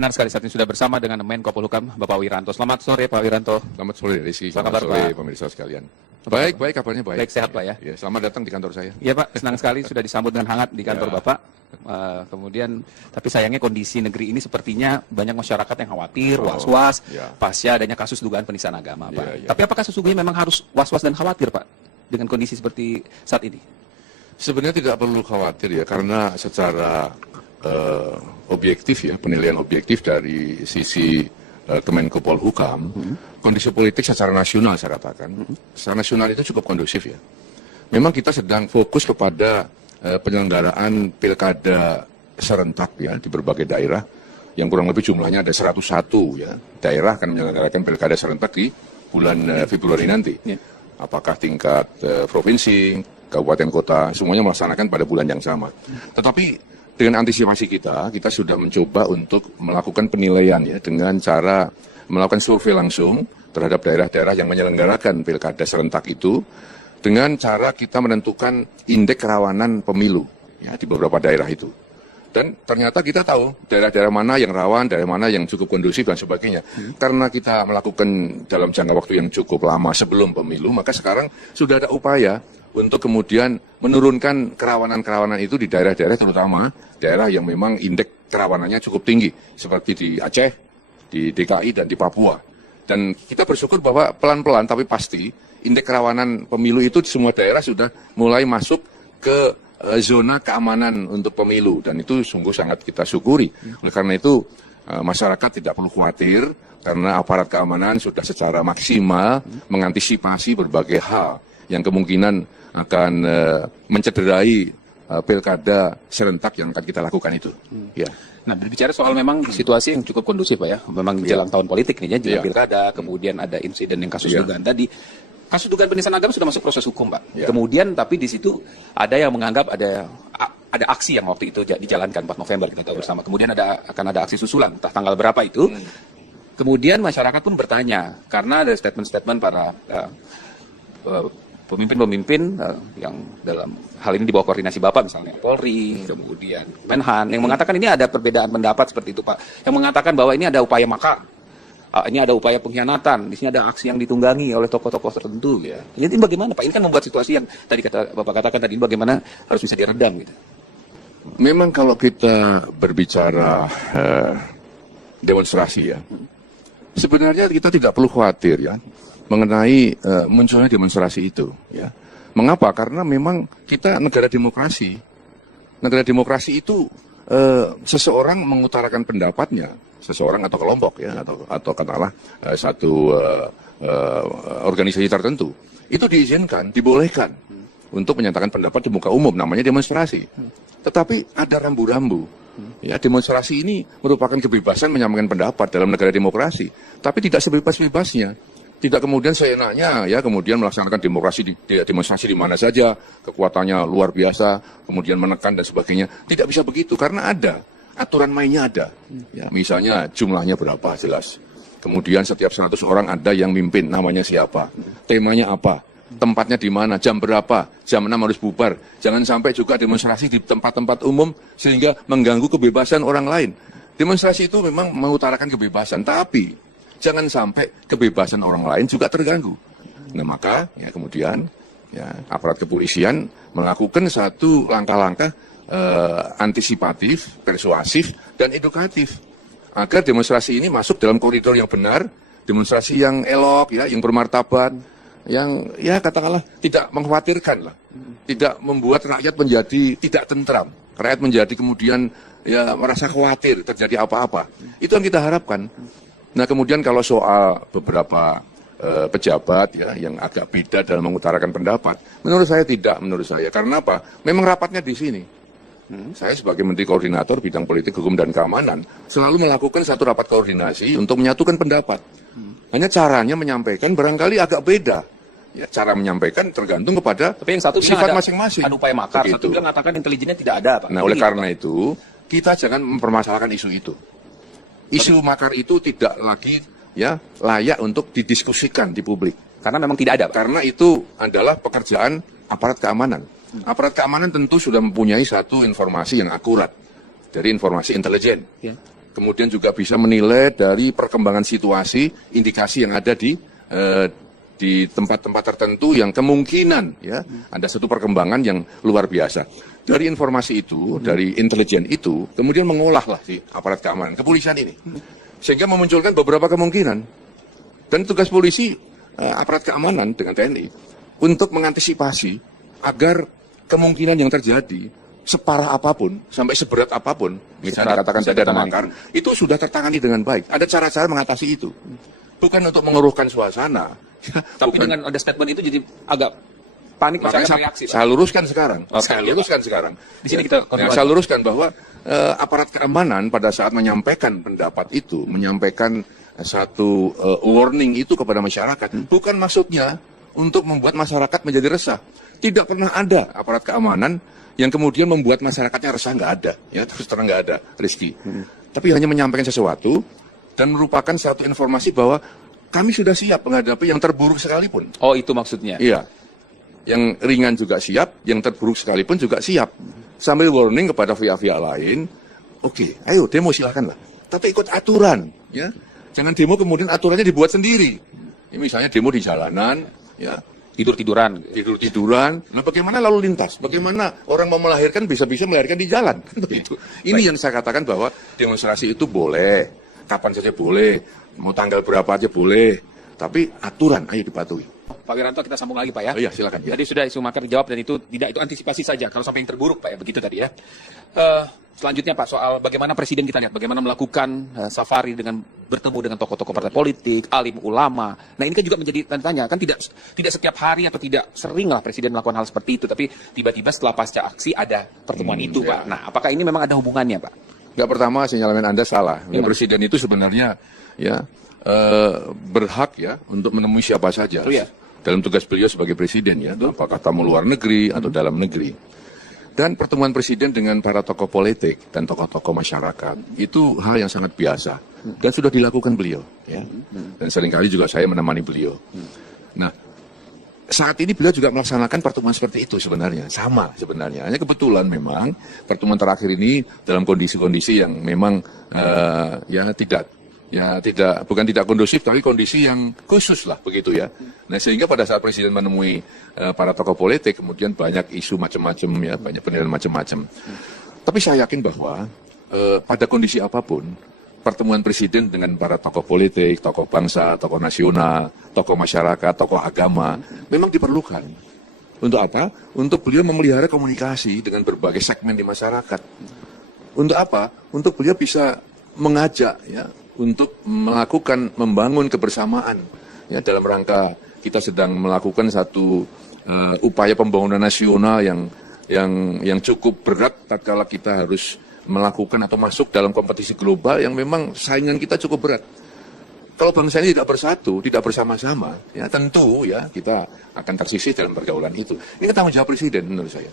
Benar sekali, saat ini sudah bersama dengan Menko Polhukam, Bapak Wiranto. Selamat sore, Pak Wiranto. Selamat sore, Rizky. Selamat Selamat sore, sore, pemirsa sekalian. Baik, kabarnya baik. Baik, sehat, Pak, ya? Ya, selamat datang di kantor saya. Iya, Pak, senang sekali sudah disambut dengan hangat di kantor Ya. Bapak. Kemudian, tapi sayangnya kondisi negeri ini sepertinya banyak masyarakat yang khawatir, was-was, ya. pasca adanya kasus dugaan penistaan agama, Pak. Ya, ya. Tapi apakah sesungguhnya memang harus was-was dan khawatir, Pak, dengan kondisi seperti saat ini? Sebenarnya tidak perlu khawatir ya, karena secara objektif ya, penilaian objektif dari sisi Kemenko Polhukam, kondisi politik secara nasional saya katakan, secara nasional itu cukup kondusif ya. Memang kita sedang fokus kepada penyelenggaraan pilkada serentak ya di berbagai daerah, yang kurang lebih jumlahnya ada 101 ya. Daerah akan menyelenggarakan pilkada serentak di bulan Februari nanti. Apakah tingkat provinsi, kabupaten kota, semuanya melaksanakan pada bulan yang sama. Tetapi dengan antisipasi kita sudah mencoba untuk melakukan penilaian ya dengan cara melakukan survei langsung terhadap daerah-daerah yang menyelenggarakan pilkada serentak itu, dengan cara kita menentukan indeks kerawanan pemilu ya di beberapa daerah itu. Dan ternyata kita tahu daerah-daerah mana yang rawan, daerah mana yang cukup kondusif dan sebagainya. Karena kita melakukan dalam jangka waktu yang cukup lama sebelum pemilu, maka sekarang sudah ada upaya untuk kemudian menurunkan kerawanan-kerawanan itu di daerah-daerah, terutama daerah yang memang indeks kerawanannya cukup tinggi, seperti di Aceh, di DKI, dan di Papua. Dan kita bersyukur bahwa pelan-pelan tapi pasti indeks kerawanan pemilu itu di semua daerah sudah mulai masuk ke zona keamanan untuk pemilu, dan itu sungguh sangat kita syukuri. Oleh karena itu masyarakat tidak perlu khawatir, karena aparat keamanan sudah secara maksimal mengantisipasi berbagai hal yang kemungkinan akan mencederai pilkada serentak yang akan kita lakukan itu. Ya. Nah, berbicara soal memang situasi yang cukup kondusif, Pak, ya. Memang jelang tahun politik nih ya, jelang pilkada, kemudian ada insiden yang kasus dugaan tadi. Kasus dugaan penistaan agama sudah masuk proses hukum, Pak. Kemudian tapi di situ ada yang menganggap ada aksi yang waktu itu dijalankan 4 November kita tahu bersama. Kemudian akan ada aksi susulan, entah tanggal berapa itu. Kemudian masyarakat pun bertanya karena ada statement-statement para pemimpin-pemimpin yang dalam hal ini di bawah koordinasi Bapak, misalnya Polri, kemudian Menhan, yang mengatakan ini ada perbedaan pendapat seperti itu, Pak. Yang mengatakan bahwa ini ada upaya makar, ini ada upaya pengkhianatan, di sini ada aksi yang ditunggangi oleh tokoh-tokoh tertentu. Ya. Jadi bagaimana, Pak? Ini kan membuat situasi yang tadi Bapak katakan tadi, bagaimana harus bisa diredam gitu. Memang kalau kita berbicara demonstrasi ya, sebenarnya kita tidak perlu khawatir ya mengenai munculnya demonstrasi itu. Ya. Mengapa? Karena memang kita negara demokrasi. Negara demokrasi itu seseorang mengutarakan pendapatnya, seseorang atau kelompok ya, atau katakanlah satu organisasi tertentu, itu diizinkan, dibolehkan untuk menyatakan pendapat di muka umum, namanya demonstrasi. Tetapi ada rambu-rambu. Ya, demonstrasi ini merupakan kebebasan menyampaikan pendapat dalam negara demokrasi, tapi tidak sebebas-bebasnya. Tidak kemudian seenaknya ya kemudian melaksanakan demonstrasi di mana saja, kekuatannya luar biasa, kemudian menekan dan sebagainya. Tidak bisa begitu karena ada aturan mainnya ada. Ya, misalnya jumlahnya berapa jelas. Kemudian setiap 100 orang ada yang mimpin, namanya siapa, temanya apa, tempatnya di mana, jam berapa, jam 6 harus bubar. Jangan sampai juga demonstrasi di tempat-tempat umum sehingga mengganggu kebebasan orang lain. Demonstrasi itu memang mengutarakan kebebasan, tapi jangan sampai kebebasan orang lain juga terganggu. Nah maka ya kemudian ya aparat kepolisian melakukan satu langkah-langkah antisipatif, persuasif, dan edukatif agar demonstrasi ini masuk dalam koridor yang benar, demonstrasi yang elok ya, yang bermartabat, yang ya katakanlah tidak mengkhawatirkan lah, tidak membuat rakyat menjadi tidak tentram, rakyat menjadi kemudian ya merasa khawatir terjadi apa-apa. Itu yang kita harapkan. Nah kemudian kalau soal beberapa pejabat ya yang agak beda dalam mengutarakan pendapat, menurut saya tidak, menurut saya. Karena apa? Memang rapatnya di sini. Saya sebagai Menteri Koordinator Bidang Politik, Hukum, dan Keamanan selalu melakukan satu rapat koordinasi untuk menyatukan pendapat. Hanya caranya menyampaikan barangkali agak beda. Ya, cara menyampaikan tergantung kepada tapi yang satu sifat masing-masing. Ada upaya makar, begitu. Satu bilang mengatakan intelijennya tidak ada, Pak. Nah oleh karena itu kita jangan mempermasalahkan isu itu. Isu makar itu tidak lagi ya layak untuk didiskusikan di publik. Karena memang tidak ada, Pak. Karena itu adalah pekerjaan aparat keamanan. Aparat keamanan tentu sudah mempunyai satu informasi yang akurat dari informasi intelijen. kemudian juga bisa menilai dari perkembangan situasi, indikasi yang ada di tempat-tempat tertentu yang kemungkinan ya ada satu perkembangan yang luar biasa. Dari informasi itu, dari intelijen itu, kemudian mengolahlah si aparat keamanan, kepolisian ini, sehingga memunculkan beberapa kemungkinan. Dan tugas polisi, aparat keamanan dengan TNI, untuk mengantisipasi agar kemungkinan yang terjadi separah apapun, sampai seberat apapun, misalnya katakan saja ada makar, itu sudah tertangani dengan baik. Ada cara-cara mengatasi itu. Bukan untuk mengeruhkan suasana. Tapi dengan ada statement itu jadi agak panik, masyarakat reaksi. Saya luruskan sekarang. Di sini kita saya luruskan bahwa aparat keamanan pada saat menyampaikan pendapat itu, menyampaikan satu warning itu kepada masyarakat, bukan maksudnya untuk membuat masyarakat menjadi resah. Tidak pernah ada aparat keamanan yang kemudian membuat masyarakatnya resah, nggak ada. Ya, terus terang nggak ada, Rizky. Tapi hanya menyampaikan sesuatu dan merupakan satu informasi bahwa kami sudah siap menghadapi yang terburuk sekalipun. Oh, itu maksudnya? Iya. Yang ringan juga siap, yang terburuk sekalipun juga siap. Sambil warning kepada pihak-pihak lain, oke, ayo demo silahkanlah. Tapi ikut aturan, ya. Jangan demo kemudian aturannya dibuat sendiri. Ya, misalnya demo di jalanan, ya. Tidur-tiduran. Nah, bagaimana lalu lintas? Bagaimana orang mau melahirkan bisa-bisa melahirkan di jalan? Begitu. Ini yang saya katakan bahwa demonstrasi itu boleh, kapan saja boleh, mau tanggal berapa aja boleh, tapi aturan ayo dipatuhi. Pak Wiranto, kita sambung lagi Pak ya. Oh iya, silakan. Tadi sudah isu makar dijawab dan itu tidak, itu antisipasi saja kalau sampai yang terburuk Pak ya, begitu tadi ya. Selanjutnya Pak, soal bagaimana Presiden kita lihat, bagaimana melakukan safari dengan bertemu dengan tokoh-tokoh partai politik, alim ulama. Nah ini kan juga menjadi tanda tanya, kan tidak setiap hari atau tidak sering lah Presiden melakukan hal seperti itu, tapi tiba-tiba setelah pasca aksi ada pertemuan itu Pak. Nah apakah ini memang ada hubungannya Pak? Enggak, pertama sinyalemen Anda salah. Ya, Presiden itu sebenarnya ya berhak ya untuk menemui siapa saja. Oh, iya. Dalam tugas beliau sebagai presiden ya, apakah tamu luar negeri atau dalam negeri. Dan pertemuan presiden dengan para tokoh politik dan tokoh-tokoh masyarakat itu hal yang sangat biasa dan sudah dilakukan beliau ya. Dan seringkali juga saya menemani beliau. Nah, saat ini beliau juga melaksanakan pertemuan seperti itu sebenarnya, sama sebenarnya. Hanya kebetulan memang pertemuan terakhir ini dalam kondisi-kondisi yang memang bukan tidak kondusif, tapi kondisi yang khusus lah begitu ya. Nah sehingga pada saat Presiden menemui para tokoh politik, kemudian banyak isu macam-macam ya, banyak penilaian macam-macam. Tapi saya yakin bahwa pada kondisi apapun, pertemuan Presiden dengan para tokoh politik, tokoh bangsa, tokoh nasional, tokoh masyarakat, tokoh agama, memang diperlukan. Untuk apa? Untuk beliau memelihara komunikasi dengan berbagai segmen di masyarakat. Untuk apa? Untuk beliau bisa mengajak ya, untuk membangun kebersamaan ya, dalam rangka kita sedang melakukan satu upaya pembangunan nasional yang cukup berat tatkala kita harus melakukan atau masuk dalam kompetisi global yang memang saingan kita cukup berat. Kalau bangsa ini tidak bersatu, tidak bersama-sama, ya tentu ya kita akan tersisih dalam pergaulan itu. Ini tanggung jawab Presiden menurut saya.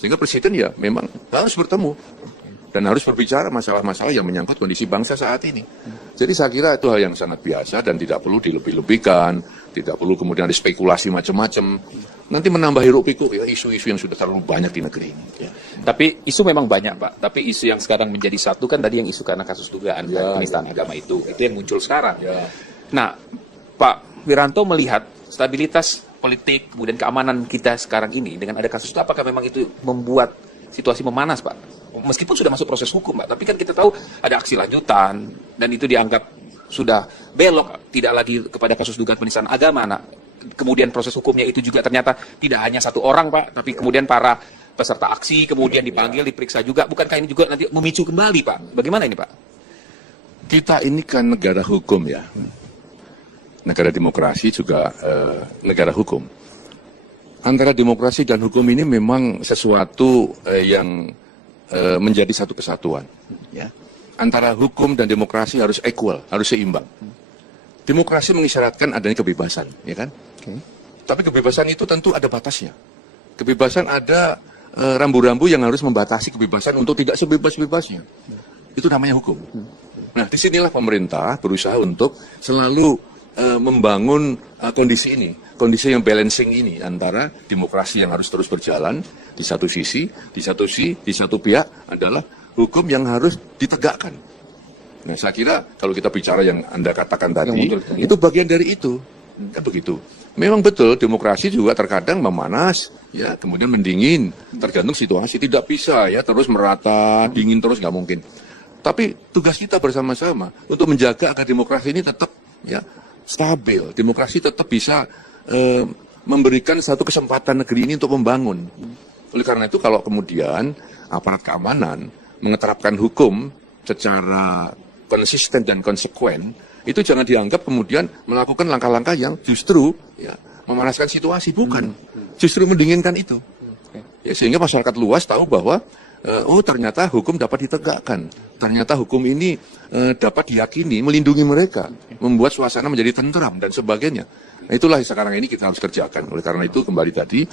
Sehingga Presiden ya memang harus bertemu dan harus berbicara masalah-masalah yang menyangkut kondisi bangsa saat ini. Jadi saya kira itu hal yang sangat biasa dan tidak perlu dilebih-lebihkan, tidak perlu kemudian ada spekulasi macam-macam. Nanti menambah hiruk-pikuk ya isu-isu yang sudah terlalu banyak di negeri ini. Ya. Tapi isu memang banyak Pak, tapi isu yang sekarang menjadi satu kan tadi yang isu karena kasus dugaan penistaan agama itu yang muncul sekarang. Ya. Nah, Pak Wiranto melihat stabilitas politik kemudian keamanan kita sekarang ini dengan ada kasus itu, apakah memang itu membuat situasi memanas Pak? Meskipun sudah masuk proses hukum Pak, tapi kan kita tahu ada aksi lanjutan dan itu dianggap sudah belok, tidak lagi kepada kasus dugaan penistaan agama. Nah, kemudian proses hukumnya itu juga ternyata tidak hanya satu orang Pak, tapi kemudian para peserta aksi kemudian dipanggil, diperiksa juga. Bukankah ini juga nanti memicu kembali Pak? Bagaimana ini Pak? Kita ini kan negara hukum ya, negara demokrasi juga negara hukum. Antara demokrasi dan hukum ini memang sesuatu yang menjadi satu kesatuan. Ya. Antara hukum dan demokrasi harus equal, harus seimbang. Demokrasi mengisyaratkan adanya kebebasan, ya kan? Okay. Tapi kebebasan itu tentu ada batasnya. Kebebasan ada rambu-rambu yang harus membatasi kebebasan untuk tidak sebebas-bebasnya. Itu namanya hukum. Nah, disinilah pemerintah berusaha untuk selalu membangun kondisi ini, kondisi yang balancing ini antara demokrasi yang harus terus berjalan di satu sisi, di satu pihak adalah hukum yang harus ditegakkan. Nah, saya kira kalau kita bicara yang Anda katakan tadi, muncul, itu bagian dari itu. Kan begitu. Memang betul demokrasi juga terkadang memanas, ya, kemudian mendingin, tergantung situasi. Tidak bisa ya terus merata, dingin terus, nggak mungkin. Tapi tugas kita bersama-sama untuk menjaga agar demokrasi ini tetap ya stabil. Demokrasi tetap bisa memberikan satu kesempatan negeri ini untuk membangun. Oleh karena itu kalau kemudian aparat keamanan mengeterapkan hukum secara konsisten dan konsekuen, itu jangan dianggap kemudian melakukan langkah-langkah yang justru ya, memanaskan situasi, bukan. Justru mendinginkan itu. Ya, sehingga masyarakat luas tahu bahwa oh ternyata hukum dapat ditegakkan. Ternyata hukum ini dapat diyakini, melindungi mereka, membuat suasana menjadi tentram dan sebagainya. Nah, itulah sekarang ini kita harus kerjakan. Oleh karena itu kembali tadi,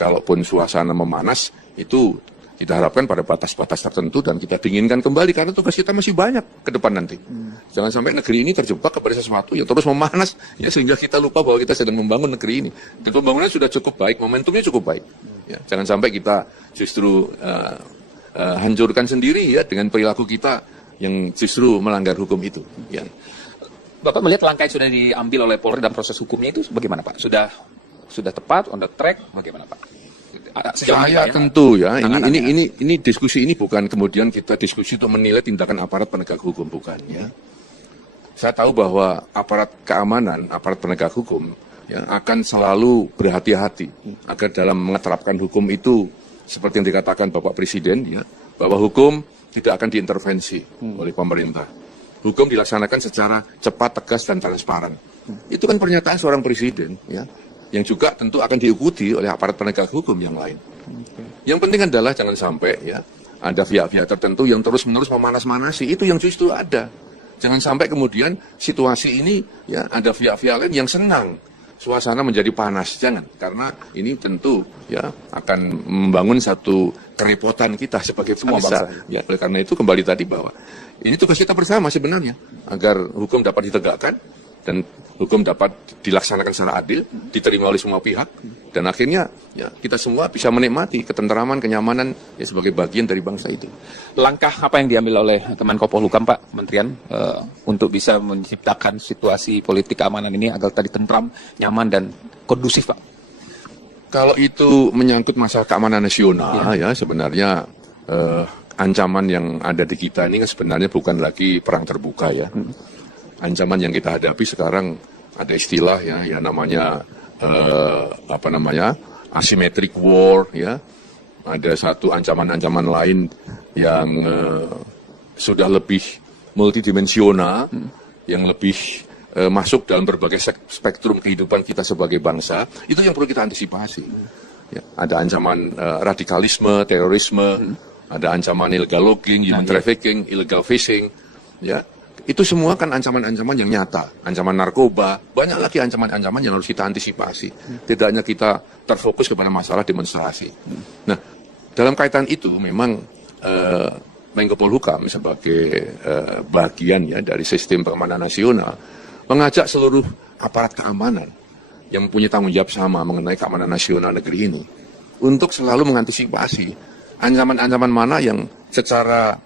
kalaupun suasana memanas, itu kita harapkan pada batas-batas tertentu dan kita dinginkan kembali karena tugas kita masih banyak ke depan nanti. Jangan sampai negeri ini terjebak kepada sesuatu yang terus memanas ya, sehingga kita lupa bahwa kita sedang membangun negeri ini. Dan pembangunan sudah cukup baik, momentumnya cukup baik. Ya, jangan sampai kita justru hancurkan sendiri ya dengan perilaku kita yang justru melanggar hukum itu. Ya. Bapak melihat langkah yang sudah diambil oleh Polri dalam proses hukumnya itu bagaimana Pak? Sudah tepat, on the track, bagaimana Pak? Saya tentu ya, ini diskusi ini bukan kemudian kita diskusi untuk menilai tindakan aparat penegak hukum, bukan ya. Saya tahu bahwa aparat keamanan, aparat penegak hukum ya, akan selalu berhati-hati agar dalam menerapkan hukum itu seperti yang dikatakan Bapak Presiden ya, bahwa hukum tidak akan diintervensi oleh pemerintah. Hukum dilaksanakan secara cepat, tegas dan transparan. Itu kan pernyataan seorang presiden ya, yang juga tentu akan diikuti oleh aparat penegak hukum yang lain. Yang penting adalah jangan sampai ya ada pihak-pihak tertentu yang terus-menerus memanas-manasi, itu yang justru ada. Jangan sampai kemudian situasi ini ya ada pihak-pihak lain yang senang suasana menjadi panas, jangan, karena ini tentu ya akan membangun satu kerepotan kita sebagai bangsa. Ya, oleh karena itu kembali tadi bahwa ini tugas kita bersama sebenarnya agar hukum dapat ditegakkan dan hukum dapat dilaksanakan secara adil, diterima oleh semua pihak, dan akhirnya ya kita semua bisa menikmati ketenteraman, kenyamanan ya sebagai bagian dari bangsa itu. Langkah apa yang diambil oleh Kemenko Polhukam Pak, Kementerian, untuk bisa menciptakan situasi politik keamanan ini agar tadi tentram, nyaman dan kondusif Pak? Kalau itu menyangkut masalah keamanan nasional ya sebenarnya ancaman yang ada di kita ini kan sebenarnya bukan lagi perang terbuka ya. Ancaman yang kita hadapi sekarang ada istilah ya namanya asymmetric war ya. Ada satu ancaman-ancaman lain yang sudah lebih multidimensional, yang lebih masuk dalam berbagai spektrum kehidupan kita sebagai bangsa. Itu yang perlu kita antisipasi. Ya, ada ancaman radikalisme, terorisme, ada ancaman illegal logging, human trafficking, illegal fishing, ya. Itu semua kan ancaman-ancaman yang nyata, ancaman narkoba, banyak lagi ancaman-ancaman yang harus kita antisipasi. Tidak hanya kita terfokus kepada masalah demonstrasi. Nah, dalam kaitan itu memang Menko Polhukam sebagai bagian ya dari sistem pengamanan nasional mengajak seluruh aparat keamanan yang mempunyai tanggung jawab sama mengenai keamanan nasional negeri ini untuk selalu mengantisipasi ancaman-ancaman mana yang secara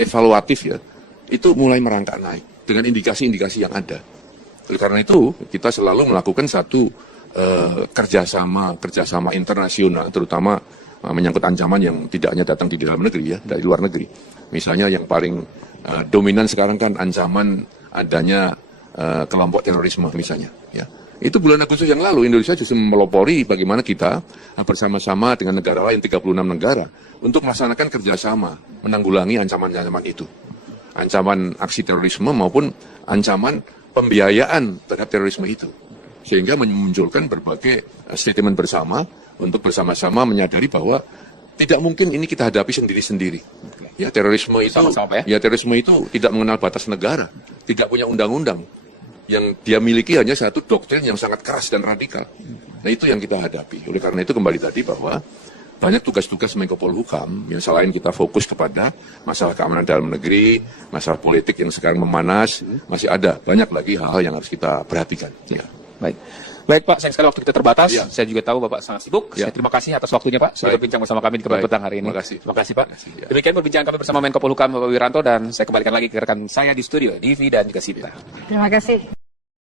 evaluatif ya itu mulai merangkak naik dengan indikasi-indikasi yang ada. Oleh karena itu, kita selalu melakukan satu kerjasama internasional, terutama menyangkut ancaman yang tidak hanya datang di dalam negeri ya, dari luar negeri. Misalnya yang paling dominan sekarang kan ancaman adanya kelompok terorisme misalnya. Ya. Itu bulan Agustus yang lalu Indonesia justru melopori bagaimana kita bersama-sama dengan negara lain 36 negara untuk melaksanakan kerjasama menanggulangi ancaman-ancaman itu. Ancaman aksi terorisme maupun ancaman pembiayaan terhadap terorisme itu. Sehingga memunculkan berbagai statement bersama untuk bersama-sama menyadari bahwa tidak mungkin ini kita hadapi sendiri-sendiri. Ya, terorisme itu terorisme itu tidak mengenal batas negara, tidak punya undang-undang. Yang dia miliki hanya satu doktrin yang sangat keras dan radikal. Nah, itu yang kita hadapi. Oleh karena itu kembali tadi bahwa banyak tugas-tugas Menko Polhukam yang selain kita fokus kepada masalah keamanan dalam negeri, masalah politik yang sekarang memanas, masih ada banyak lagi hal-hal yang harus kita perhatikan. Ya. Baik. Baik Pak, sayang sekali waktu kita terbatas. Ya. Saya juga tahu Bapak sangat sibuk. Ya. Saya terima kasih atas waktunya Pak sudah Baik. berbincang bersama kami di Debat Baik. Petang hari ini. Terima kasih. Pak. Ya. Demikian perbincangan kami bersama Menko Polhukam Bapak Wiranto, dan saya kembalikan lagi ke rekan saya di studio, Divi dan juga Sita. Terima kasih.